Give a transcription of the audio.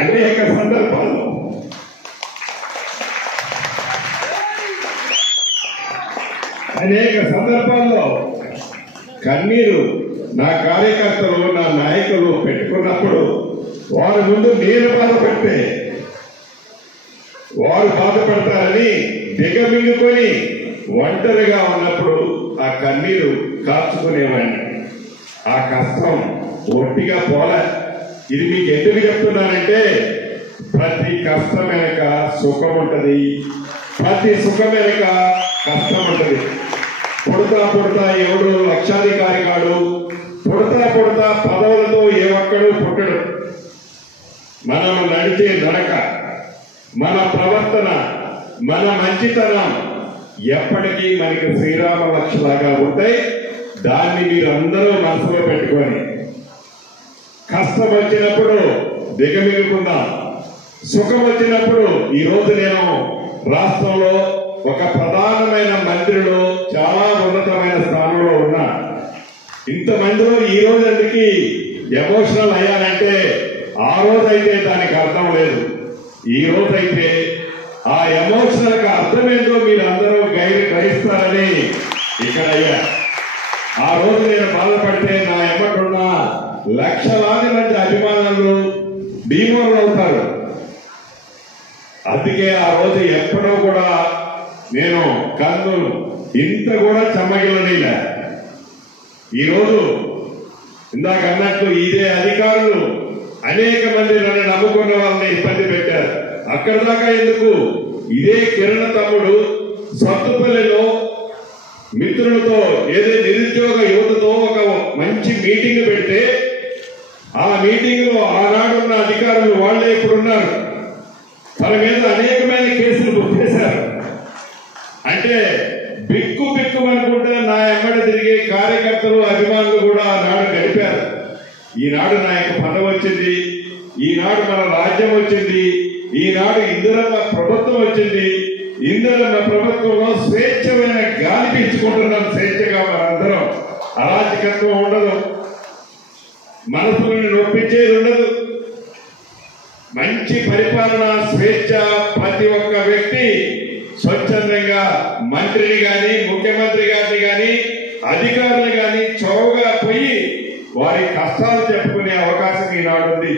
అనేక సందర్భాల్లో కన్నీరు నా కార్యకర్తలు నా నాయకులు పెట్టుకున్నప్పుడు వారి ముందు నేను బాధపడితే వారు బాధపడతారని దిగమింగుకొని ఒంటరిగా ఉన్నప్పుడు ఆ కన్నీరు కార్చుకునేవాడిని. ఆ కష్టం ఒట్టిగా పోలే. ఇది మీకు ఎందుకు చెప్తున్నానంటే ప్రతి కష్టం వెనక సుఖం ఉంటది, ప్రతి సుఖం వెనక కష్టం ఉంటది. పుడతా ఎవడు లక్షాధికారి కాడు, పుడతా పదవులతో ఏ ఒక్కడు పుట్టడు. మనం నడిచే నడక, మన ప్రవర్తన, మన మంచితనం ఎప్పటికీ మనకి శ్రీరామ లక్ష్యలాగా ఉంటాయి. దాన్ని మీరందరూ మనసులో పెట్టుకొని కష్టం వచ్చినప్పుడు దిగమిగుకుందాం, సుఖం వచ్చినప్పుడు ఈ రోజు నేను రాష్ట్రంలో ఒక ప్రధానమైన మంత్రిలో చాలా ఉన్నతమైన స్థానంలో ఉన్నా. ఇంతమందిలో ఈ రోజు ఎందుకు ఎమోషనల్ అయ్యానంటే ఆ రోజైతే దానికి అర్థం లేదు. ఈ రోజైతే ఆ ఎమోషనల్ కి అర్థమేంటో మీరు అందరూ గ్రహిస్తారని ఇక్కడ అయ్యా. ఆ రోజు నేను బాధపడితే నా ఎమ్మటున్న లక్షలాది మంది అభిమానులు భీమవరం అవుతారు. అందుకే ఆ రోజు ఎప్పుడో కూడా నేను కన్ను ఇంత కూడా చెమ్మగిల్లనిలే. ఈరోజు ఇందాక అన్నట్లు ఇదే అధికారులు అనేక మంది నన్ను నమ్ముకున్న వాళ్ళని ఇబ్బంది పెట్టారు. అక్కడ దాకా ఎందుకు, ఇదే కిరణ్ తమ్ముడు సత్తుపల్లిలో మిత్రులతో ఏదో నిరుద్యోగ యువతతో ఒక మంచి మీటింగ్ పెడితే ఆ మీటింగ్ లో ఆనాడున్న అధికారులు వాళ్లే ఇప్పుడున్నారు. తన మీద అనేకమైన కేసులు బుక్ చేశారు. అంటే బిక్కు అనుకుంటే నా ఎమ్మడి తిరిగే కార్యకర్తలు అభిమానులు కూడా ఆనాడు గడిపారు. ఈనాడు నా యొక్క పదవి వచ్చింది, ఈనాడు మన రాజ్యం వచ్చింది, ఈనాడు ఇందిరమ్మ ప్రభుత్వం వచ్చింది. ఇందిరమ్మ ప్రభుత్వంలో స్వేచ్ఛమైన గాలి పీల్చుకుంటున్నాం. స్వేచ్ఛగా మనందరం, అరాచకత్వం ఉండదు, మనసులను నొప్పించేది ఉండదు, మంచి పరిపాలన, స్వేచ్ఛ. ప్రతి ఒక్క వ్యక్తి స్వచ్ఛందంగా మంత్రిని గాని ముఖ్యమంత్రి గారిని గాని అధికారులు గాని చౌకగా పోయి వారి కష్టాలు చెప్పుకునే అవకాశం ఈనాడు ఉంది.